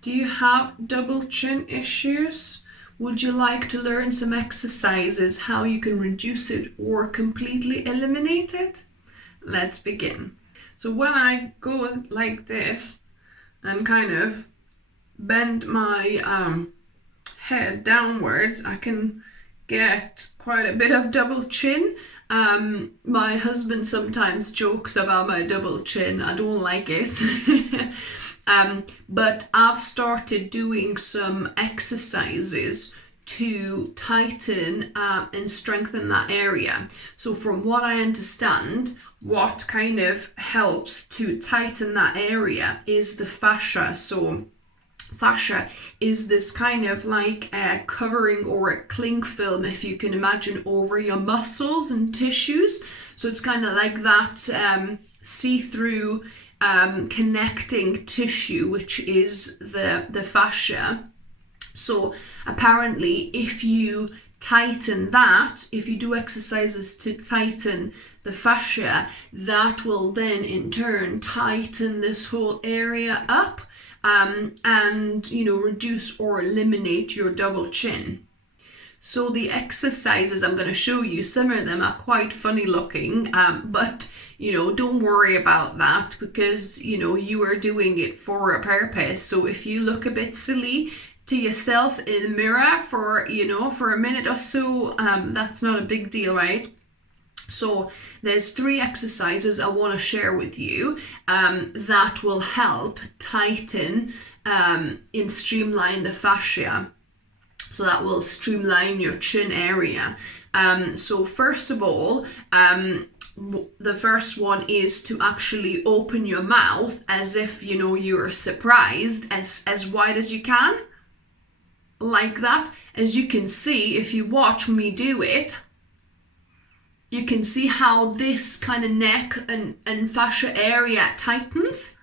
Do you have double chin issues? Would you like to learn some exercises how you can reduce it or completely eliminate it? Let's begin. So when I go like this and kind of bend my head downwards, I can get quite a bit of double chin. My husband sometimes jokes about my double chin. I don't like it. But I've started doing some exercises to tighten and strengthen that area. So from what I understand, what kind of helps to tighten that area is the fascia. So fascia is this kind of like a covering or a cling film, if you can imagine, over your muscles and tissues. So it's kind of like that see-through connecting tissue, which is the fascia. So apparently if you tighten that, if you do exercises to tighten the fascia, that will then in turn tighten this whole area up and reduce or eliminate your double chin. So the exercises I'm going to show you, some of them are quite funny looking, but don't worry about that, because you are doing it for a purpose. So if you look a bit silly to yourself in the mirror for a minute or so, that's not a big deal, right? So there's 3 exercises I want to share with you that will help tighten and streamline the fascia. So that will streamline your chin area. So first of all, the first one is to actually open your mouth as if you're surprised, as wide as you can, like that. As you can see, if you watch me do it, you can see how this kind of neck and fascia area tightens,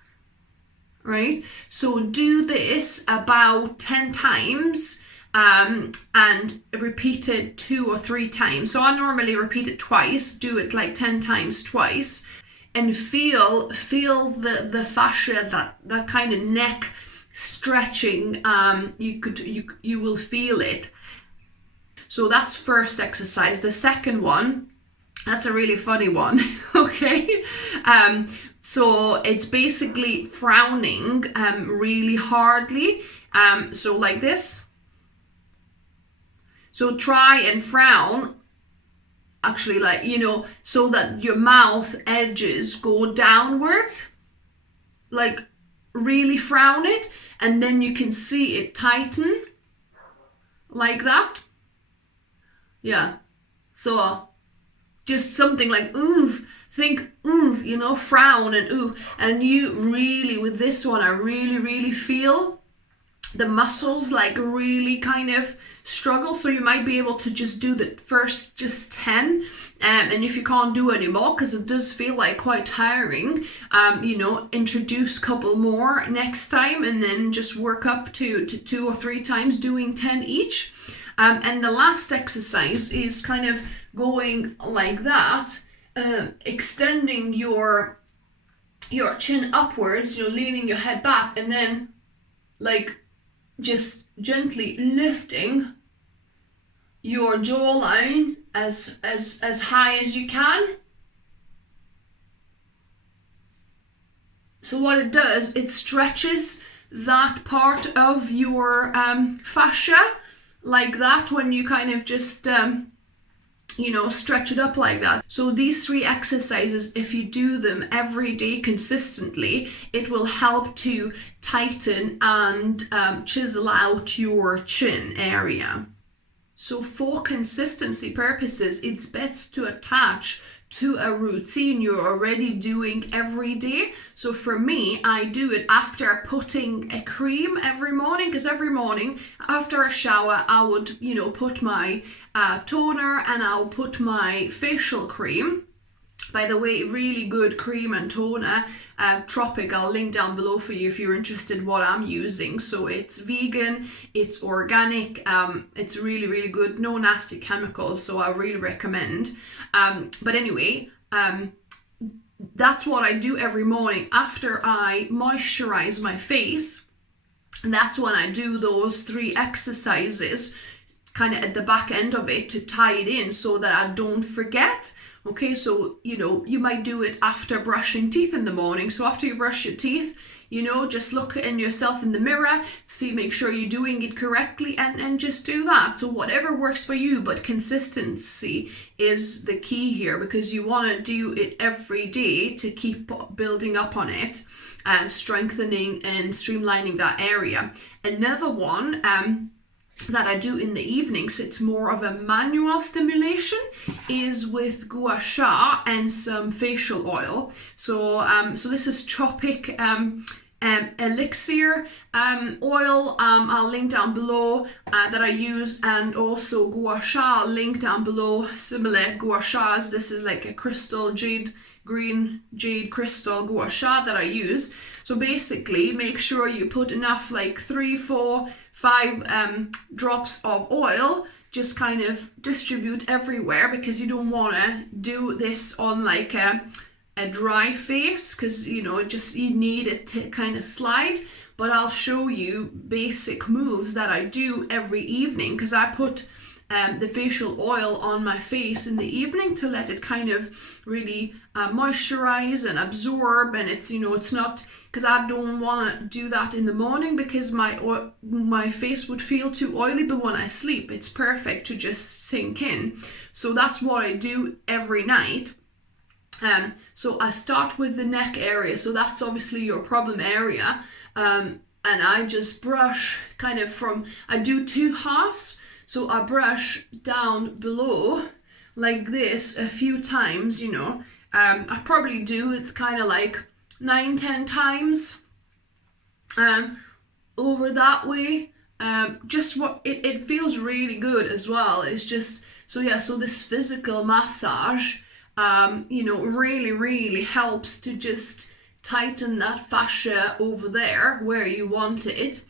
right? So do this about 10 times and repeat it 2 or 3 times. So I normally repeat it twice, do it like 10 times twice, and feel the fascia, that kind of neck stretching. You will feel it. So that's first exercise. The second one, that's a really funny one. Okay. So it's basically frowning really hardly. So like this. So try and frown, actually, like, so that your mouth edges go downwards, like really frown it, and then you can see it tighten like that. Yeah. So just something like, ooh, think, ooh, frown and ooh. And you really, with this one, I really, really feel the muscles like really kind of struggle. So you might be able to just do the first just 10, and if you can't do any more, because it does feel like quite tiring, introduce a couple more next time, and then just work up to 2 or 3 times doing 10 each. And the last exercise is kind of going like that, extending your chin upwards, leaning your head back, and then like just gently lifting your jawline as high as you can. So what it does, it stretches that part of your fascia like that, when you kind of just stretch it up like that. So these 3 exercises, if you do them every day consistently, it will help to tighten and chisel out your chin area. So for consistency purposes, it's best to attach to a routine you're already doing every day. So for me, I do it after putting a cream every morning, because every morning after a shower, I would, put my toner and I'll put my facial cream. By the way, really good cream and toner, Tropic, I'll link down below for you if you're interested what I'm using. So it's vegan, it's organic, it's really, really good, no nasty chemicals, so I really recommend. But anyway, that's what I do every morning after I moisturize my face. And that's when I do those 3 exercises kind of at the back end of it to tie it in so that I don't forget. Okay, so, you know, you might do it after brushing teeth in the morning. So after you brush your teeth, you know, just look in yourself in the mirror, see, make sure you're doing it correctly, and just do that. So whatever works for you, but consistency is the key here, because you want to do it every day to keep building up on it and strengthening and streamlining that area. Another one that I do in the evenings, it's more of a manual stimulation, is with Gua Sha and some facial oil. So so this is Tropic Elixir oil, I'll link down below, that I use, and also Gua Sha, I'll link down below. Similar Gua Shas, this is like a crystal green jade crystal Gua Sha that I use. So basically, make sure you put enough, like 3, 4, 5 drops of oil, just kind of distribute everywhere, because you don't want to do this on like a dry face, because, you know, you need it to kind of slide. But I'll show you basic moves that I do every evening, because I put the facial oil on my face in the evening to let it kind of really moisturize and absorb. And it's, you know, it's not, because I don't want to do that in the morning, because my face would feel too oily, but when I sleep it's perfect to just sink in. So that's what I do every night. So I start with the neck area, so that's obviously your problem area, and I just brush kind of I do 2 halves. So I brush down below like this a few times, you know. I probably do it kind of like 9-10 times over that way. Just what it feels really good as well. It's just, so yeah, so this physical massage, you know, really helps to just tighten that fascia over there where you want it.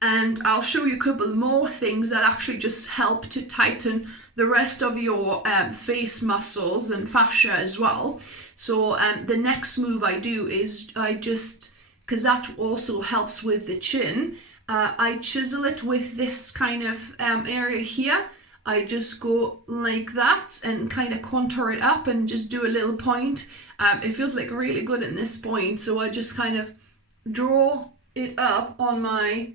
And I'll show you a couple more things that actually just help to tighten the rest of your face muscles and fascia as well. So the next move I do is because that also helps with the chin, I chisel it with this kind of area here. I just go like that and kind of contour it up and just do a little point. It feels like really good in this point, so I just kind of draw it up on my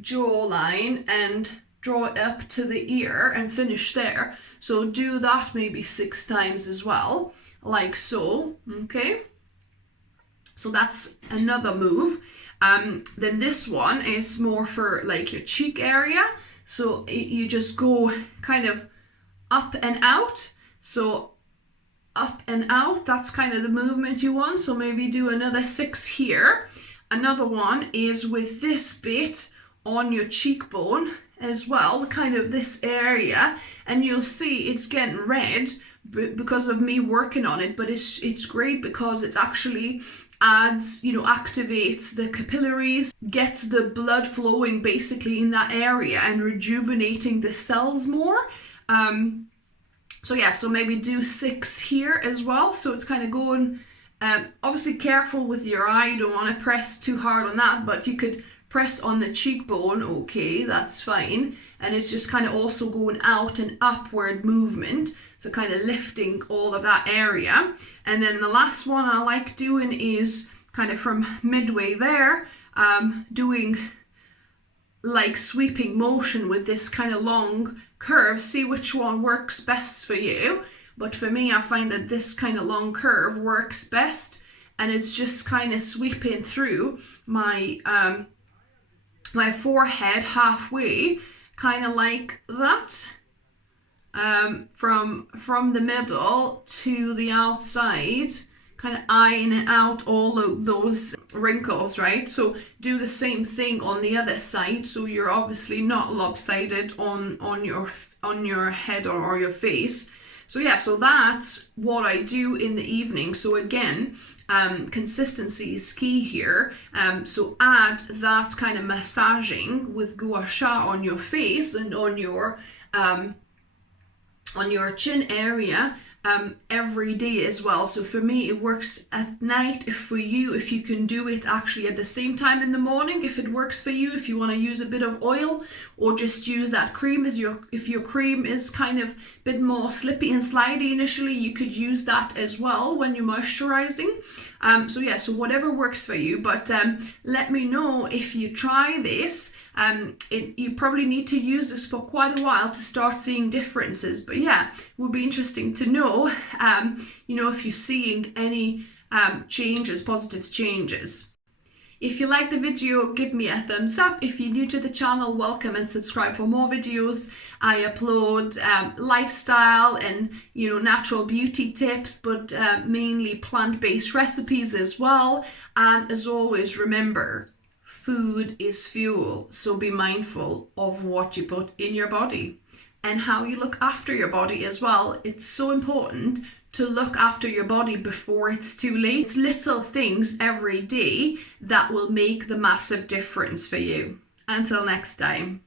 jawline and draw it up to the ear and finish there. So do that maybe 6 times as well, like so. Okay, so that's another move. Then this one is more for like your cheek area, so you just go kind of up and out. So up and out, that's kind of the movement you want. So maybe do another 6 here. Another one is with this bit on your cheekbone as well, kind of this area, and you'll see it's getting red because of me working on it, but it's great because it actually adds, you know, activates the capillaries, gets the blood flowing basically in that area and rejuvenating the cells more. So yeah, so maybe do 6 here as well. So it's kind of going, obviously careful with your eye, you don't want to press too hard on that, but you could press on the cheekbone, okay, that's fine. And it's just kind of also going out and upward movement, so kind of lifting all of that area. And then the last one I like doing is kind of from midway there, doing like sweeping motion with this kind of long curve. See which one works best for you, but for me I find that this kind of long curve works best, and it's just kind of sweeping through my my forehead halfway, kind of like that, from the middle to the outside, kind of eyeing out all of those wrinkles, right? So do the same thing on the other side, so you're obviously not lopsided on your head or your face. So yeah, so that's what I do in the evening. So again, consistency is key here. So add that kind of massaging with Gua Sha on your face and on your chin area, every day as well. So for me, it works at night. If for you, if you can do it actually at the same time in the morning, if it works for you, if you want to use a bit of oil or just use that cream as if your cream is kind of a bit more slippy and slidey initially, you could use that as well when you're moisturizing. So whatever works for you, but let me know if you try this. You probably need to use this for quite a while to start seeing differences, but yeah, it would be interesting to know, if you're seeing any changes, positive changes. If you like the video, give me a thumbs up. If you're new to the channel, welcome and subscribe for more videos. I upload lifestyle and natural beauty tips, but mainly plant-based recipes as well. And as always, remember, food is fuel, so be mindful of what you put in your body and how you look after your body as well. It's so important to look after your body before it's too late. It's little things every day that will make the massive difference for you. Until next time.